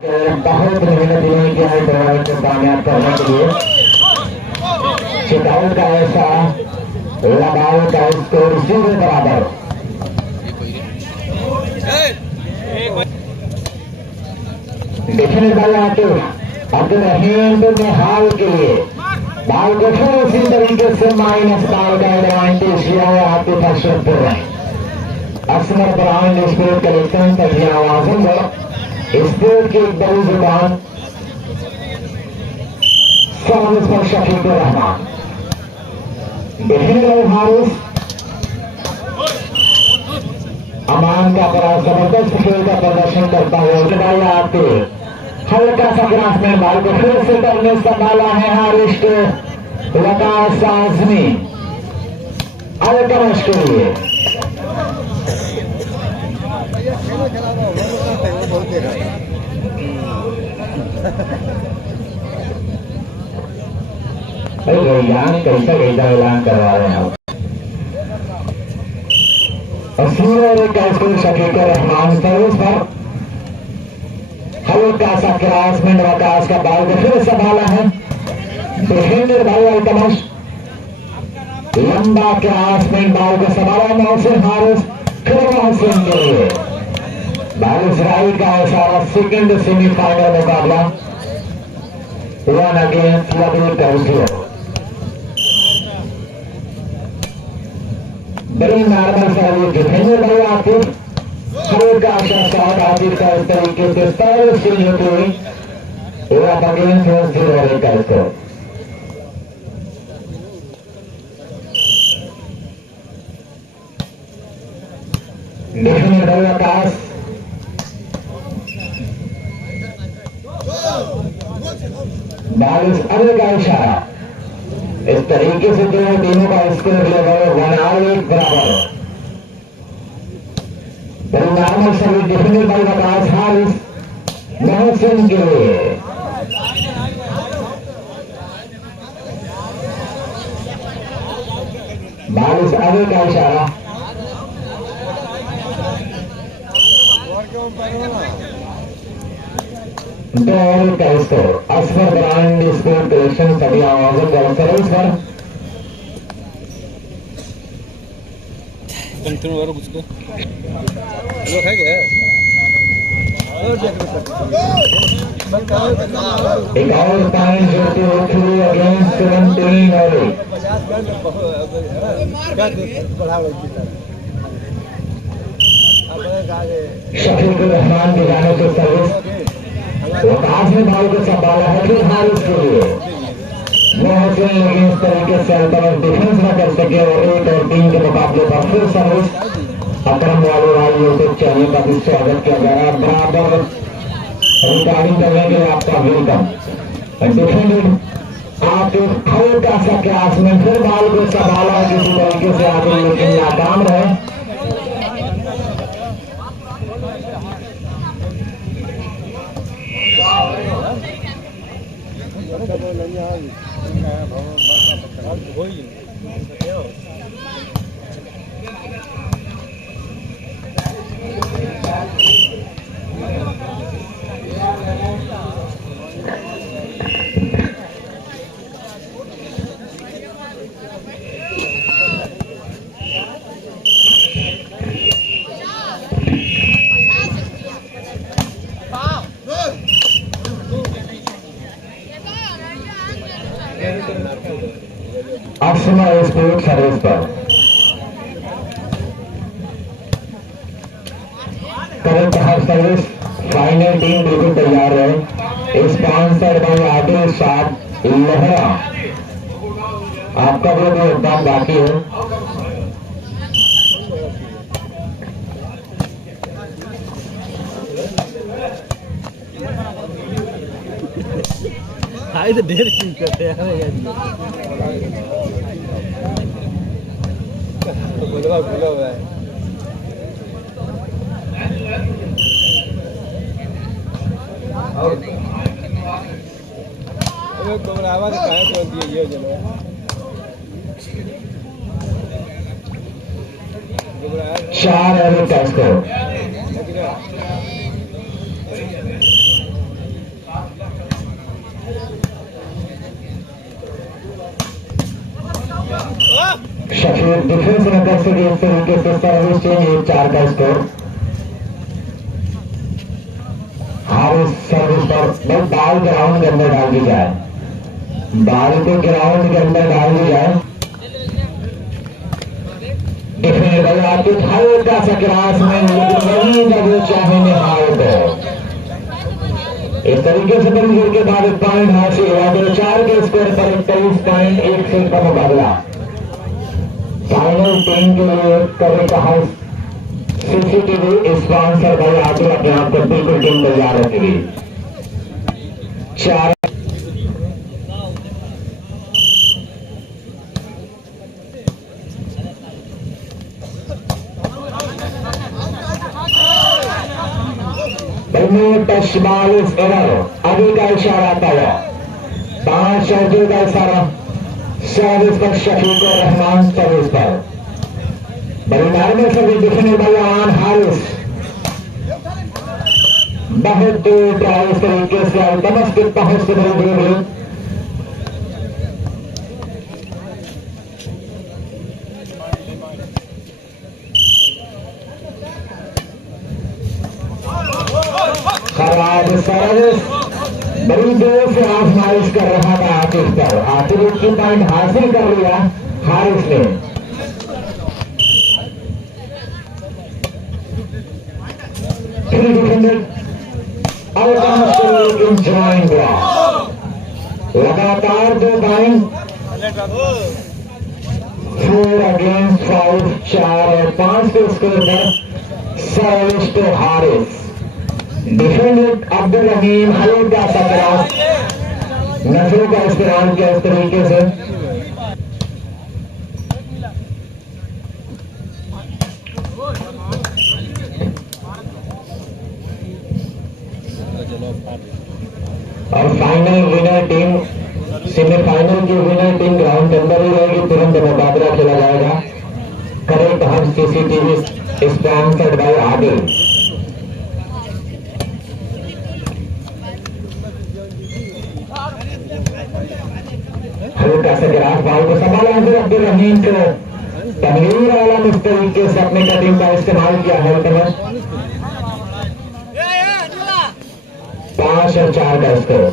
बहुत मेहनत नहीं किया है टूर्नामेंट को कामयाब करने के लिए। शिकायत का ऐसा लगाओ का स्कोर 0 बराबर। डिफेंस वाले आते अब्दुल रहीम ने हाल के लिए बाल को फिर उसी तरीके से माइनस बाल का एडवांटेज लिया है आपके फर्स्ट असमर ब्रांड स्पोर्ट कलेक्शन तजिया आवाजों स्पोर्ट की एक बड़ी जुबान सर्विस पर शफीकुर रहमान डिफेंडर हारिस अमान का बड़ा जबरदस्त खेल का प्रदर्शन करता हुआ आपके हल्का सा ग्रास में बाल को फिर से करने संभाला है हारिस के वकास आजमी अलकमश के लिए कैसा ऐलान करवा रहे हैं शफीकुर रहमान सर्विस पर हल्का सा क्रॉसमेंट वकास का बाल को फिर संभाला है डिफेंडर भाई अलकमश लंबा क्रॉसमेंट बाल को संभाला मोहसिन हारिस फिर मोहसिन के लिए इसराइल का ऐसा सेकेंड सेमीफाइनल मुकाबला 1 अगेंस्ट WTO बड़ी नॉर्मल सर्विस डिफेंडर भाई आते हल्का सा शॉट हाजिर का इस तरीके से सर्विस चेंज होती हुई 1 अगेंस्ट 0 का स्कोर। डिफेंडर भाई आकाश बारिश अरे का इशारा इस तरीके से दोनों टीमों का स्कोर लेवल 1 बराबर। Normal service defender by Waqas Haris Mohsin के लिए बारिश अरे का इशारा दौड़ का score Asfar brand sport collection सभी आवाजों का सर्विस पर एक और पॉइंट जोड़ते हुए अगेंस्ट 17 और शफीकुर रहमान के जाने से सर्विस वकास ने बाल को संभाला है फिर हारिस के लिए मोहसिन लेकिन इस तरीके से अल्टरनेट डिफेंस न कर सके और 1 और 3 के मुकाबले पर फिर सर्विस अकरम वाले भाई यूट्यूब चैनल का भी स्वागत किया जा रहा है। बराबर रिकॉर्डिंग करने के लिए आपका वेलकम। डिफेंडेड आप हल्का सा क्लास में फिर बाल को संभाला किसी तरीके से आगे लेकिन नाकाम रहे। असमर स्पोर्ट सर्विस पर करंट हर सर्विस फाइनल टीम बिल्कुल तैयार है। स्पॉन्सर्ड बाय आदिल साहब लहरा आपका भी योगदान बाकी है। तो ढेर चीज करते हैं बोलवा बोला हुआ है आवाज कहा छोड़ दिए ये चलो 4 रन का स्कोर। शफीक डिफेंस न कर सके इस तरीके से सर्विस चेंज 1-4 का स्कोर। हारिस सर्विस पर भाई बाल ग्राउंड के अंदर डाल दी जाए, बाल को ग्राउंड के अंदर डाल दी जाए। डिफेंडर भाई आपके हल्का सा क्रॉस में नहीं वो चाहे निहाल को इस तरीके से बड़ी देर के बाद एक पॉइंट हासिल हुआ। 2-4 के स्कोर पर 23.1 का मुकाबला। फाइनल टीम के लिए कभी कहा सीसीटीवी स्पॉन्सर भाई आगे अपने आप को बिल्कुल टीम तैयार रखेगी। 4 42 एरर अभी का इशारा आता है। 5 अर्जुन का इशारा सर्विस पर शफीक और रहमान सर्विस पर बड़ी नॉर्मल सर्विस दिखने वाला आन हारिस बहुत दूर इस तरीके से दमस के पहुंच से बड़ी दूर है। खराब सर्विस बड़ी देर से आजमाइश कर रहा था आतिफ पर। आतिफ की पॉइंट हासिल कर लिया हारिस ने। फिर डिफेंडर ज्वाइन हुआ। लगातार 2 पॉइंट 4 अगेंस्ट 5, 4 और 5 के स्कोर पर service to Haris. Defended Abdul Rahim हल्का सा क्रॉस नजरों का इस्तेमाल किया इस तरीके से। और फाइनल विनर टीम सेमीफाइनल की विनर टीम ग्राउंड के अंदर ही रहेगी। तुरंत मुकाबला खेला जाएगा। करेक्ट हम सीसीटीवी स्पॉन्सर्ड बाय आदिल। हल्का सा गिराफ बाल को संभाला फिर अब्दुल रहीम को तनवीर आलम इस तरीके से अपने कदम का इस्तेमाल किया है। 5 और 4 का score.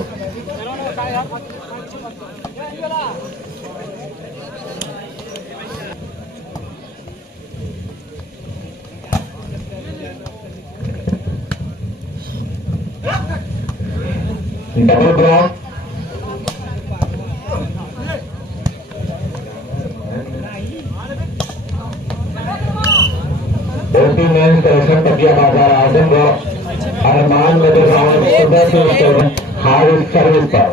Double block OP man collection तकिया बाजार आजमगढ़ अरमान में सुबह से हारिस सर्विस पर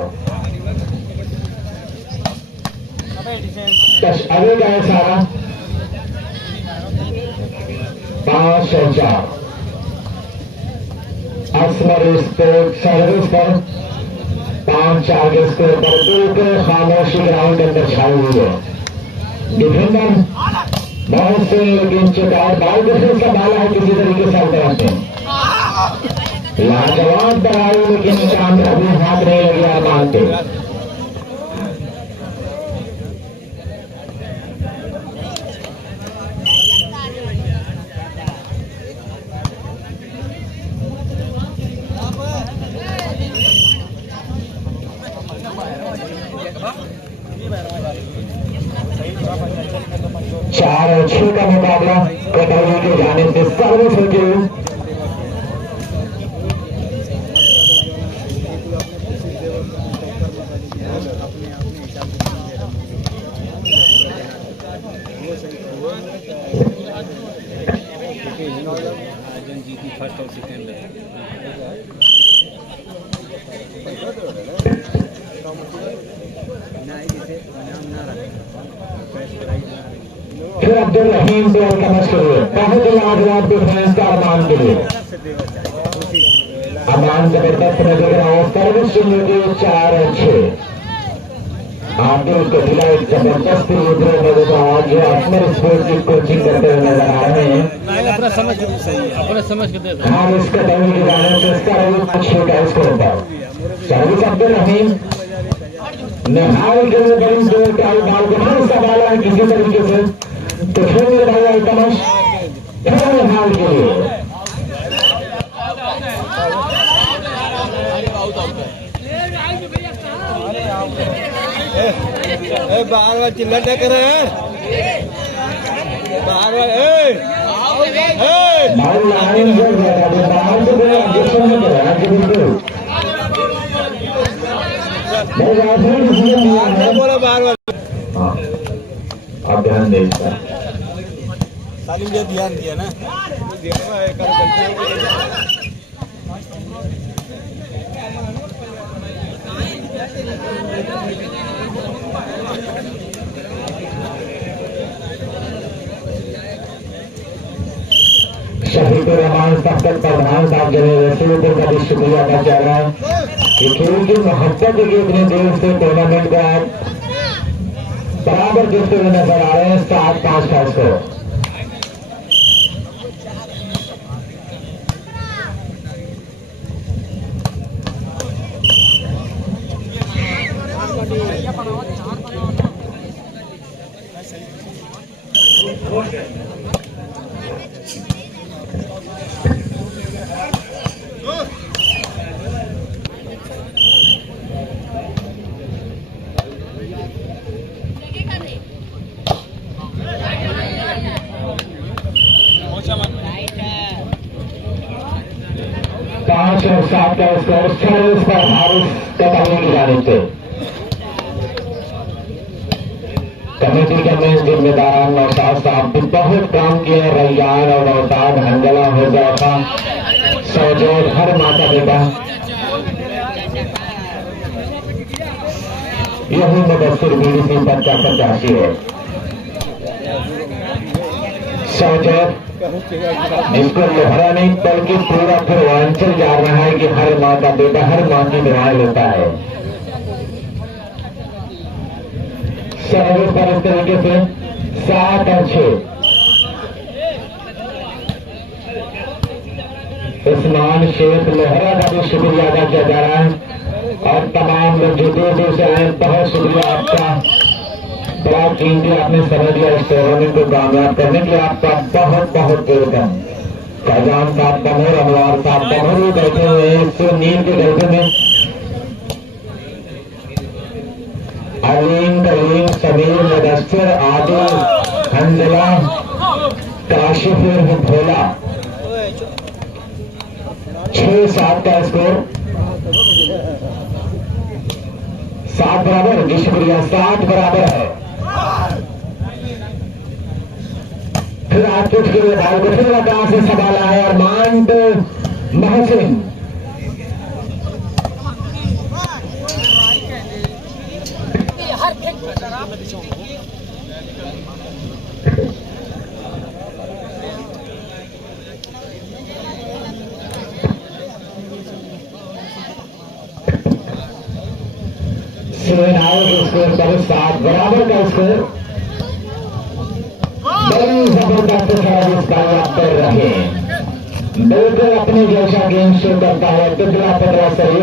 अभी का सारा 5 और 4 असमर स्पोर्ट सर्विस पर 5-4 के स्कोर पर बिल्कुल खामोशी ग्राउंड के अंदर छाई हुई है। डिफेंडर बहुत से लेकिन चुकाव बाल को फिर संभाला है किसी तरीके से अंतराते हैं। लाजवाब दवाई लेकिन काम अभी हाथ नहीं लगे अरमान पे। चार और 6 का मुकाबला कटौली के जाने से सर्विस होती है। फर्स्ट और सेकंड फिर अब्दुल रहीम को समझ करिए बहुत लाजवाब डिफेंस का अरमान के लिए। अरमान जबरदस्त नजर रहा है। सर्विस चाहिए 4 और 6। आदिल को दिला एक जबरदस्त नजर आज जो असमर स्पोर्ट की कोचिंग करते हुए नजर आ रहे हैं। अपना समझ सही है, अपना समझ के हाँ इसका दौड़ की जाने से सर्विस 6 का स्कोर पर सर्विस अब्दुल रहीम निहाल के लिए बड़ी जोर का बाल को फिर संभाला है किसी तरीके से तो फिर मेरे भाई अल्तमश फिर हाल के लिए बार बार चिल्ला क्या कर रहे हैं बार बार भाई लाइन जल गया था बाहर से कोई ऑब्जेक्शन नहीं कर रहा बिल्कुल मैं राजनीति डिसीजन लिया है बोला बार बार हाँ आप ध्यान दें इसका सालिम जी ध्यान दिया ना शहीद रहमान सख्त प्रधान साहब जने रसूलपुर का भी शुक्रिया अदा कर रहा है कि खेल की मोहब्बत के इतने देर से टूर्नामेंट को आप बराबर देखते हुए नजर आ रहे हैं 7-5 का स्कोर पांच और 7 का स्कोर सर्विस पर हारिस कटाने की जानिब से कमेटी के मेन जिम्मेदार नौशाद साहब भी बहुत काम किए रैयान और नौशाद हंगला हुजैफा सौजोद हर माता पिता यही मुदस्सिर बीडीसी पद का प्रत्याशी है सौजोद जिसको लोहरा नहीं बल्कि पूरा पूर्वांचल जा रहा है कि हर माँ का बेटा हर माँ की दुआएं लेता है सर्विस पर इस तरीके से 7 और 6 उस्मान शेख लोहरा का भी शुक्रिया अदा किया जा रहा है और तमाम लोग जो दूर दूर से आए बहुत शुक्रिया आपका बड़ा कीमती आपने समय दिया इस टूर्नामेंट को कामयाब करने के लिए आपका बहुत बहुत वेलकम फैजान साहब कमर अनवार साहब कमर भी बैठे हुए हैं इस नींद के गलते में अलीम कलीम समीर मुदस्सिर आदिल हंजला काशिफ भोला 6-7 का स्कोर 7 बराबर जी शुक्रिया 7 बराबर है फिर आपके लिए भाई को फिर कहां से संभाला है और मांट महसिन सेनाओं के स्कोर पर 7 बराबर का स्कोर बड़ी जबरदस्त सर्विस का कर रहे हैं बिल्कुल अपने जैसा गेम शुरू करता है टुकड़ा पकड़ा सही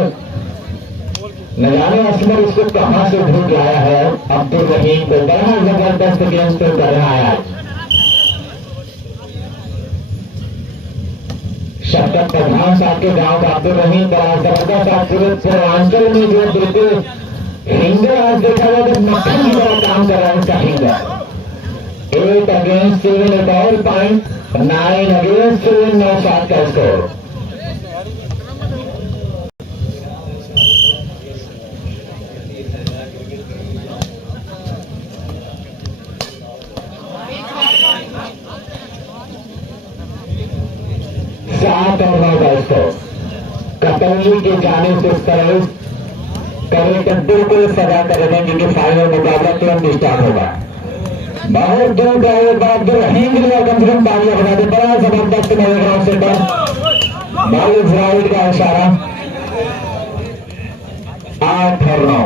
न जाने असमर इसको कहां से ढूंढ लाया है अब्दुल रहीम को बड़ा जबरदस्त गेम शुरू कर रहा है शब्द प्रधान साहब के गांव का अब्दुल रहीम बड़ा जबरदस्त पूरे पूर्वांचल में जो बिल्कुल हिंगर आज देखा जाए तो मक्खन की तरह काम कर रहा है उसका हिंगर 8 अगेंस्ट 7 एक और पॉइंट 9 अगेंस्ट 7 9-7 का स्कोर सात और 9 का स्कोर कतौली के जाने से इस तरह कलेक्टर बिल्कुल सजा कर रहे हैं क्योंकि फाइनल मुकाबला तुरंत स्टार्ट होगा बहुत दूर का एक बार जो रहीम के लिए कम से कम तालियां बना दे बड़ा जबरदस्त ग्राउंड से पर भाई इजराइल का इशारा 8 और 9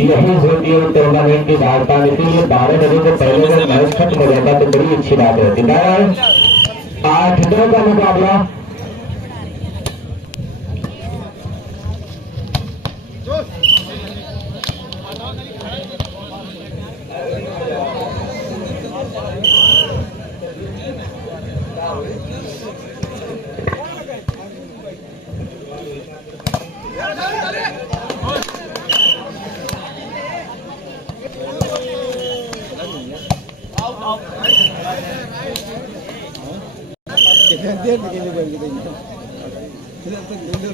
यही होती है टूर्नामेंट की वार्ता इसीलिए 12 बजे से पहले जब मैच खत्म हो जाता तो बड़ी अच्छी बात रहती है 8-2 का मुकाबला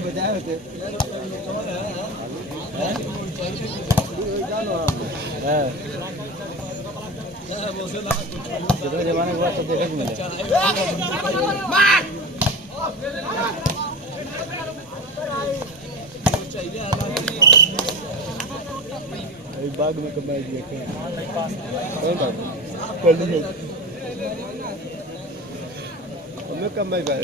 बजाए होते जमाने के बाद सब देखा मिले बाग में कमाई देखे हमें कमाई कर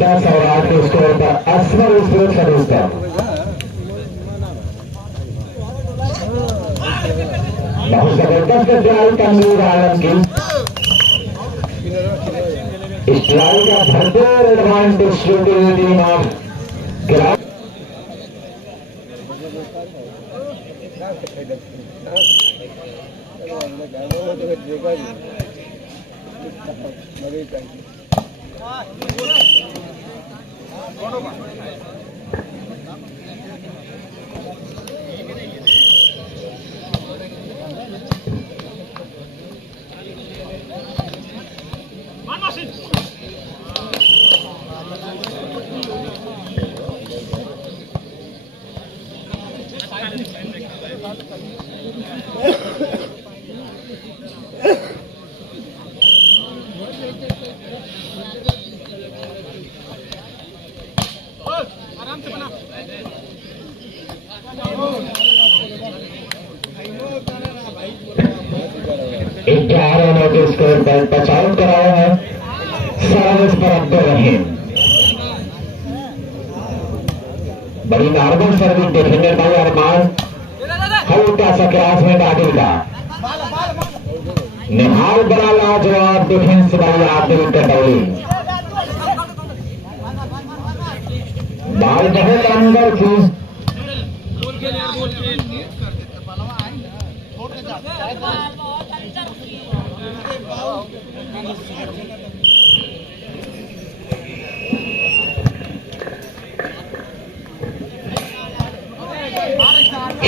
10 और 8 के स्कोर पर असफल स्कोर सर्विस बहुत जबरदस्त ड्राइव का मूड आलम की इस ड्राइव का भरपूर advantage shooting team of ground score पर 50 कराया है सर्विस पर अब्दुल रहीम बड़ी नॉर्मल सर्विस डिफेंडर भाई अरमान हल्का सा क्रॉस में आदिल का निहाल बड़ा लाजवाब डिफेंस भाई आदिल कटौली बाल बहुत अंदर थी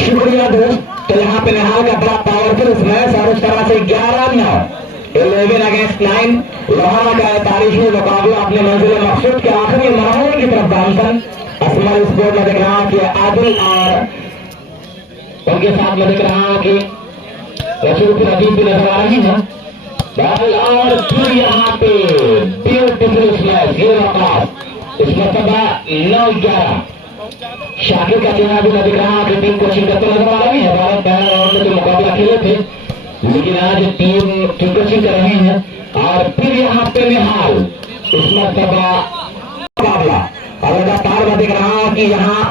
शुक्रिया दोस्त। तो यहाँ पे निहाल का बड़ा पावरफुल स्मैश और उस तरह से 11 अगेंस्ट 9 लोहाना का तारीखी मुकाबला अपने मंजिल मकसूद के आखिरी मरहले की तरफ गामसन असमर स्पोर्ट में दिख रहा कि आदिल और उनके साथ में दिख रहा कि रसूल अजीब भी नजर आ रही है और फिर यहाँ पे ब्यूटीफुल स्मैश ये वकास इस मरतबा 9-11 शाकिर का चेहरा भी दिख रहा कि टीम कोचिंग करते नजर आ रही है। भारत पहले राउंड में जो मुकाबला खेले थे लेकिन आज टीम कोचिंग कर रहे हैं और फिर यहाँ पे निहाल इस मरतबा मुकाबला और लगातार मैं दिख रहा कि यहाँ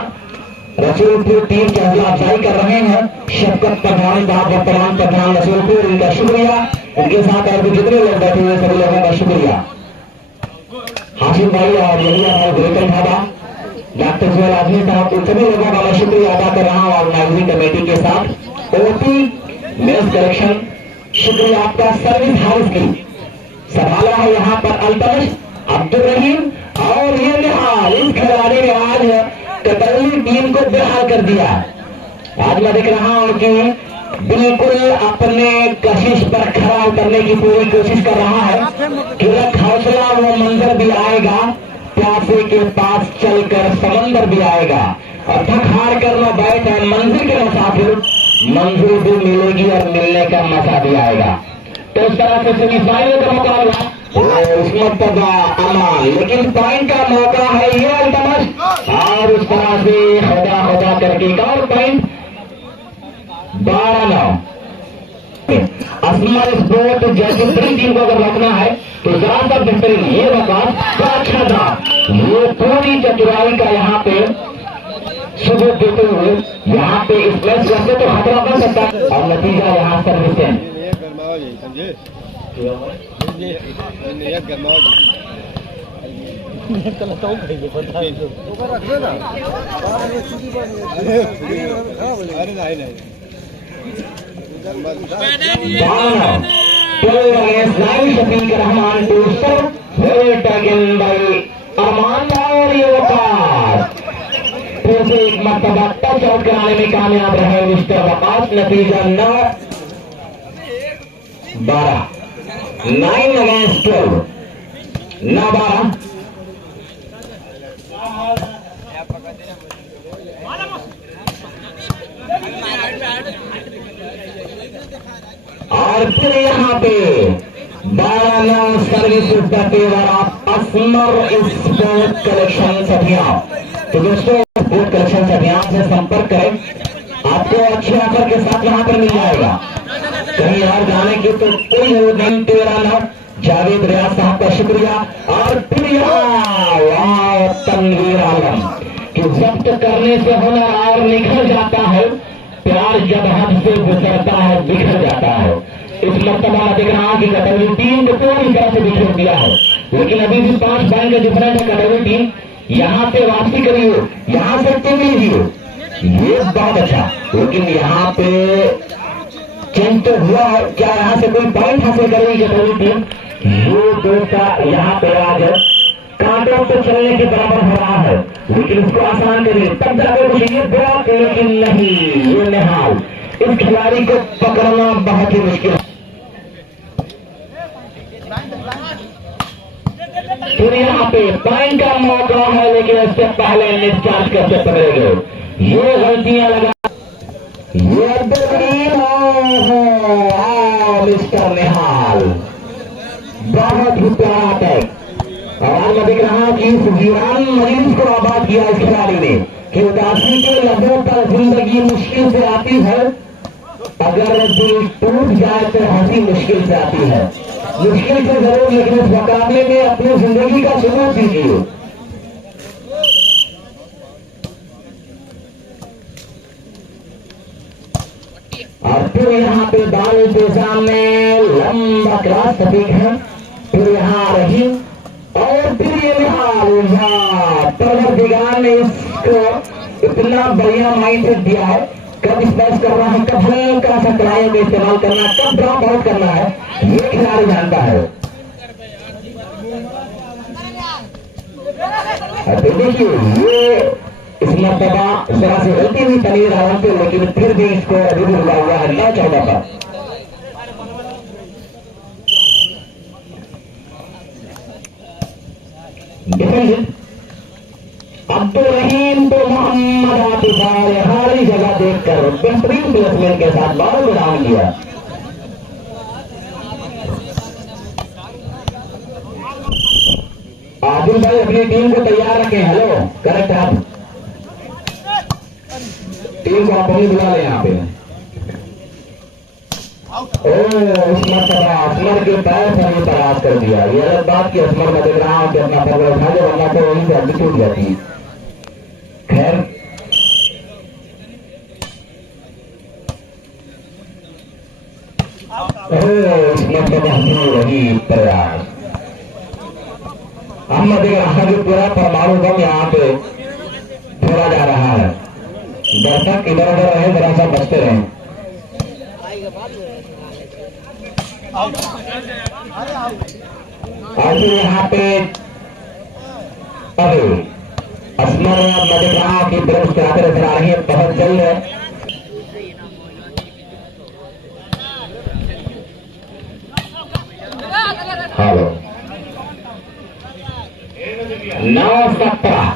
रसूलपुर टीम की हौसला अफजाई कर रहे हैं शफकत प्रधान साहब वर्तमान प्रधान रसूलपुर इनका शुक्रिया इनके साथ और भी जितने लोग बैठे हुए सभी लोगों का शुक्रिया हाशिम भाई और यलिया भाई गुरुकल बाबा डॉक्टर सुहेल आजमी साहब उन सभी लोगों का मैं शुक्रिया अदा कर रहा हूँ ऑर्गेनाइजिंग कमेटी के साथ ओटी मेस कलेक्शन शुक्रिया आपका सर्विस हाउस की संभाला है यहाँ पर अल्तमश अब्दुल रहीम और ये निहाल इस खिलाड़ी ने आज कटौली टीम को बेहाल कर दिया। आज मैं देख रहा हूँ कि बिल्कुल अपने कशिश पर खड़ा उतरने की पूरी कोशिश कर रहा है कि हौसला वो मंजर भी आएगा प्यासे के पास चलकर समंदर भी आएगा और थक हार कर न बैठे मंजिल के मुसाफिर मंजिल भी मिलेगी और मिलने का मजा भी आएगा। तो इस तरह से सेमीफाइनल का मुकाबला उस मरतबा अमान लेकिन पॉइंट का मौका है ये अल्तमश और उस तरह से खुदा खुदा करके एक और पॉइंट 12-9 असमर स्पोर्ट जैसे बड़ी टीम को अगर रोकना है तो ज्यादा बेहतरीन ये वकास अच्छा था ये पूरी चतुराई का यहाँ पे सबूत देते हुए यहाँ पे इस मैच जैसे तो खतरा बन सकता है और नतीजा यहाँ सर्विस है Shafiq Rahman to serve taken by Arman और ये वकास फिर से एक मरतबा टच आउट कराने में कामयाब रहे मिस्टर वकास नतीजा 9-12 9 अगेंस्ट 12 9-12। और फिर यहाँ पे 12 सर्विस असमर स्पोर्ट कलेक्शन अभियान। तो दोस्तों स्पोर्ट कलेक्शन अभियान से संपर्क करें, आपको अच्छे ऑफर के साथ यहाँ पर मिल जाएगा। कहीं और जाने की तो कोई जरूरत नहीं। 13 जावेद रियाज साहब का शुक्रिया। और फिर यहाँ तनवीर आलम कि जब्त करने से हुनर और निखर जाता है, प्यार जब हद से गुजरता है बिखर जाता है। इस मर्तबा दिग्राम की कटोरी टीम को पूरी तरह से बिखेर दिया है, लेकिन अभी भी 5 पॉइंट का डिफरेंस है। कटोरी टीम यहाँ पे वापसी करी हो, यहाँ से टीम लीजिए, ये बहुत अच्छा। लेकिन यहाँ पे चेंज तो हुआ है, क्या यहाँ से कोई पॉइंट हासिल करेगी कटोरी टीम? ये दोस्त यहाँ पे आज कांटों पे चलने के बराबर हो रहा है, लेकिन उसको आसान करिए तब जाकर कुछ ये ब्लॉक, लेकिन नहीं, ये निहाल इस खिलाड़ी को पकड़ना बहुत ही मुश्किल है। फिर यहाँ पे पॉइंट का मौका है, लेकिन इससे पहले डिस्चार्ज कैसे पकड़े गए, ये गलतियां लगा। ये बेहतरीन मिस्टर निहाल, बहुत ही प्यारा अटैक। और मैं देख रहा कि इस वीरान मरीज को आबाद किया इस खिलाड़ी ने कि उदासी के लबों पर जिंदगी मुश्किल से आती है, अगर दिल टूट जाए तो हंसी मुश्किल से आती है। मुश्किल से जरूर, लेकिन इस मुकाबले में अपनी जिंदगी का सबूत दीजिए। और फिर यहाँ पे दाल के सामने लंबा क्रॉस सटीक है, फिर यहाँ आ रही और फिर ये परवरदिगार ने इसको इतना बढ़िया माइंडसेट दिया है, कब स्पर्श करना है, कब हल्का सा क्रायो का इस्तेमाल करना है, कब ड्रॉप आउट करना है, ये खिलाड़ी जानता है। देखिए ये इस मर्तबा जरा से गलती हुई तनवीर आलम पे, लेकिन फिर भी इसको अभी भी रुका हुआ है 9-14 पर। डिफेंड अब्दुल रहीम तो मोहम्मद आतिफ हारी जगह देखकर बेहतरीन प्लेसमेंट के साथ बॉल को डाउन किया। आदिल भाई अपनी टीम को तैयार रखें। हेलो करेक्ट, आप टीम को अपनी बुला लें यहाँ पे। असमर के पैर से ही तलाश कर दिया। ये अलग बात की असमर में देख रहा हूँ कि अपना पैर उठा दे, वरना तो वहीं से अभी टूट जाती। खैर रही प्रयास अहमद पूरा परमाणु बम यहाँ पे छोड़ा जा रहा है। दर्शक इधर उधर रहे, जरा सा बचते रहे। और यहाँ पे अभी असमर मध्यप्रदेश की तरफ से आते नजर आ रही है, बहुत जल्द है। हेलो 9-17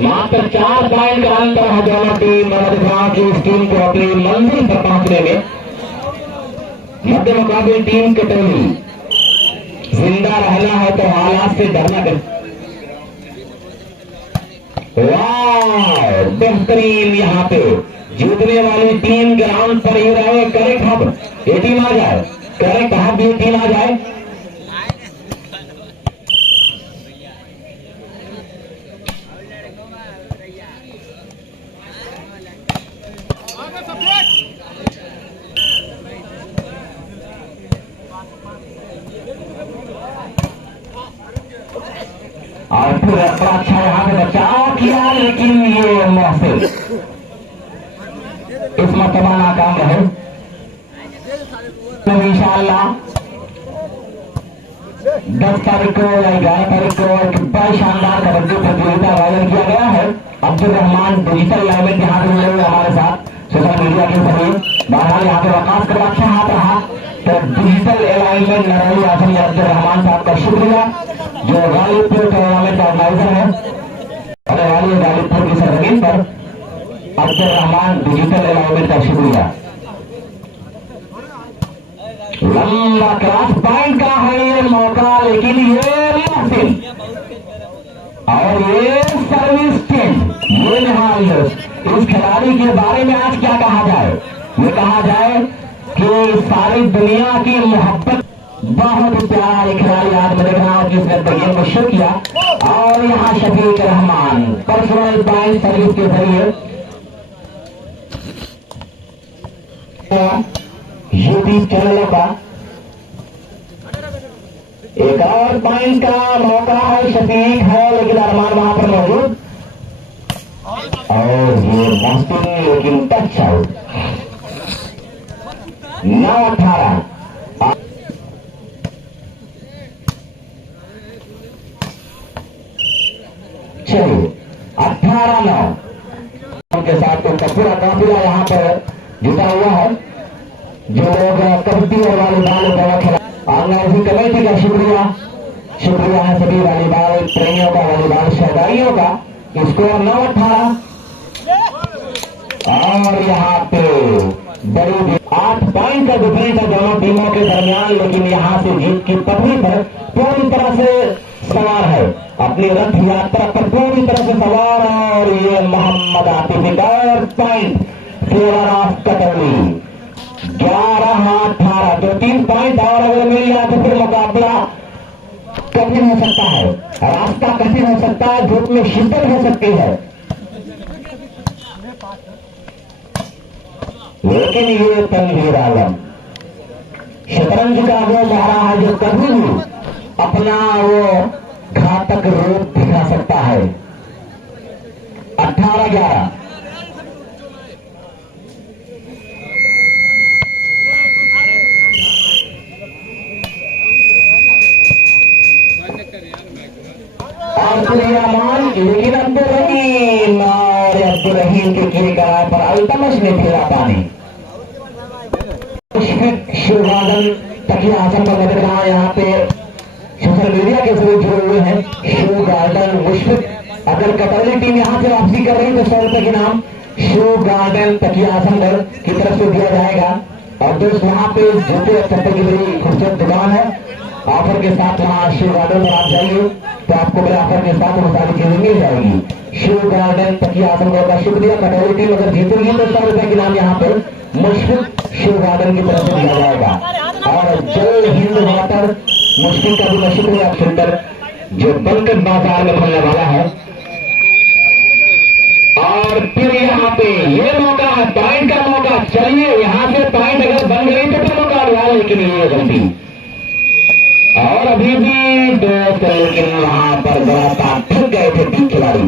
मात्र 4 पॉइंट का अंतर है दोनों टीम मध्यप्रदेश की इस टीम को अपनी मंजिल पर पहुंचने में। मध्य मुकाबले टीम कटोरी जिंदा रहना है तो हालात से डरना कर। वाह बेहतरीन, यहाँ पे जीतने वाली टीम ग्राउंड पर ही रहे। करेक्ट हब ये टीम आ जाए, करेक्ट हब ये टीम आ जाए। और फिर बड़ा अच्छा यहाँ पे बचाव किया, लेकिन ये महफिल इस मर्तबा नाकाम रहे। तो इंशाअल्लाह 10 तारीख को या 11 तारीख को एक बड़ी शानदार कबड्डी प्रतियोगिता का आयोजन किया गया है। अब्दुल रहमान डिजिटल लाइव यहाँ पे जुड़े हुए हमारे साथ सोशल मीडिया के सभी। बहरहाल यहाँ पे वकास का अच्छा हाथ रहा, तो डिजिटल अलाइनमेंट नरौली आजम अब्दुल रहमान साहब का शुक्रिया। जो गालिबपुर टूर्नामेंट ऑर्गेनाइजर है, होने वाली है गालिबपुर की सरजमीन पर, अब्दुल रहमान डिजिटल अलाउमेंट का शुक्रिया। लंबा क्रॉस पॉइंट का है ये मौका, लेकिन ये मुमकिन और ये सर्विस टीम, ये निहाल इस खिलाड़ी के बारे में आज क्या कहा जाए? ये कहा जाए कि सारी दुनिया की मोहब्बत, बहुत प्यारा ये खिलाड़ी आज मैं देख रहा हूं कि इसने गेम को शुरू किया और यहाँ Shafiq Rahman personal point service के जरिए यूट्यूब चैनलों का एक और पॉइंट का मौका है। शफीक है लेकिन अरमान वहां पर मौजूद और ये मस्ती, लेकिन टच आउट। 9-18 चलिए 18-9 के साथ उनका पूरा काफिला यहाँ पर जुटा हुआ है। जो लोग कबड्डी और वॉलीबॉल दवा खेला, ऑर्गेनाइजिंग कमेटी का शुक्रिया है सभी वॉलीबॉल प्रेमियों का, वॉलीबॉल शौकीनों का। स्कोर 9-18 और यहाँ पे बड़ी 8 पॉइंट का डिफरेंस है दोनों टीमों के दरमियान, लेकिन यहाँ से जीत की पटरी पर पूरी तरह से सवार है, अपनी रथ यात्रा पर पूरी तरह से सवार। और ये मोहम्मद आतिफ और पॉइंट फेवर ऑफ कटौली 11-18, तो 3 पॉइंट और अगर मिल जाए तो फिर मुकाबला कठिन हो सकता है, रास्ता कठिन हो सकता है, धूप में शिद्दत हो सकती है। लेकिन ये तनवीर आलम शतरंज का वो मारा है जो कभी भी अपना वो घातक रूप दिखा सकता है। 18-11 लेकिन अब्दुल रहीम और अब्दुल रहीम के किए करार पर अल्तमश ने फेरा पानी। शिव गार्डन तकिया आसन पर नजर रहा, यहाँ पे सोशल मीडिया के जरिए जुड़े हुए हैं। शिव गार्डन मुश्फिक, अगर कटौली टीम यहाँ से वापसी कर रही तो 100 रुपए के नाम शिव गार्डन तकिया आसन की तरफ से दिया जाएगा। और दोस्त वहाँ पे जूते चप्पल की बड़ी खूबसूरत दुकान है, ऑफर के साथ वहाँ शिव गार्डन में आप जाइए तो आपको मेरे ऑफर के साथ वो सारी चीजें मिल जाएगी। शिव गार्डन तकिया आसन का शुक्रिया। कटौली टीम अगर जीतेगी तो 100 रुपए के नाम यहाँ पर मुश्फिक शिव गार्डन की तरफ से दिया जाएगा। और जय हिंद वाटर मुश्फिक का भी मैं शुक्रिया सुनकर जो बलकत बाजार में खुलने वाला है। और फिर यहाँ पे ये मौका है, पॉइंट का मौका। चलिए यहाँ से पॉइंट अगर बन गई तो फिर मौका हुआ, लेकिन ये गलती और अभी भी दोस्त, लेकिन वहां पर बड़ा सा थक गए थे 3 खिलाड़ी।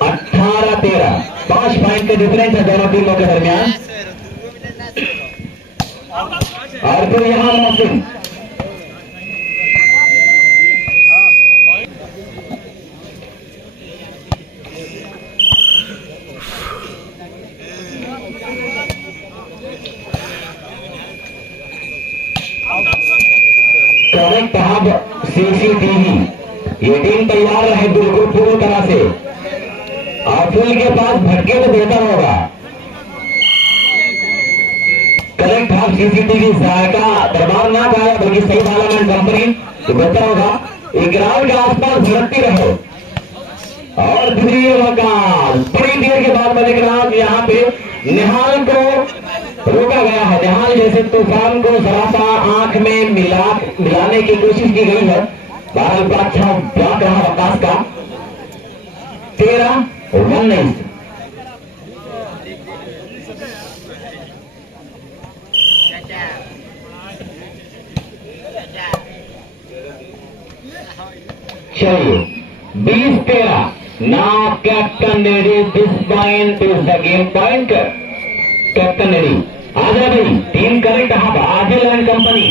(18-13) 5 पॉइंट के डिफरेंस है दोनों टीमों के दरमियान। और फिर यहां मौसम करेक्ट हब सीसीटीवी, ये टीम तैयार रहे बिल्कुल पूरी तरह से। और फील्ड के पास भटके तो बेहतर होगा। करेक्ट हब सीसीटीवी जायका दरबार ना पाया बल्कि सही डेवलपमेंट कंपनी तो बेहतर होगा। एक ग्राउंड के आसपास भटकती रहे। और फिर ये मौका बड़ी देर के बाद मैं देख रहा हूं कि यहाँ पे निहाल को रोका गया है। निहाल जैसे तूफान को जरा सा आंख में मिलाने की कोशिश की गई है। बहरहाल बड़ा अच्छा ब्लॉक रहा अवकाश का। 13-19 चलिए 20-13 Now Captain Neddy, this point is the game point. Captain Neddy, आजा भाई team correct hub Adil and company,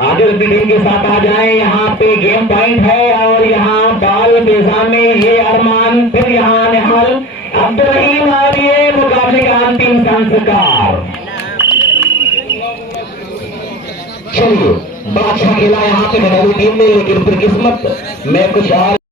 Adil की टीम के साथ आ जाए। यहाँ पे गेम पॉइंट है और यहाँ बाल बेजा में ये अरमान, फिर यहाँ निहाल अब्दुल और ये मुकाबले का अंतिम संस्कार। चलिए बड़ा अच्छा खेला यहाँ पे घरेलू टीम ने, लेकिन फिर किस्मत में कुछ और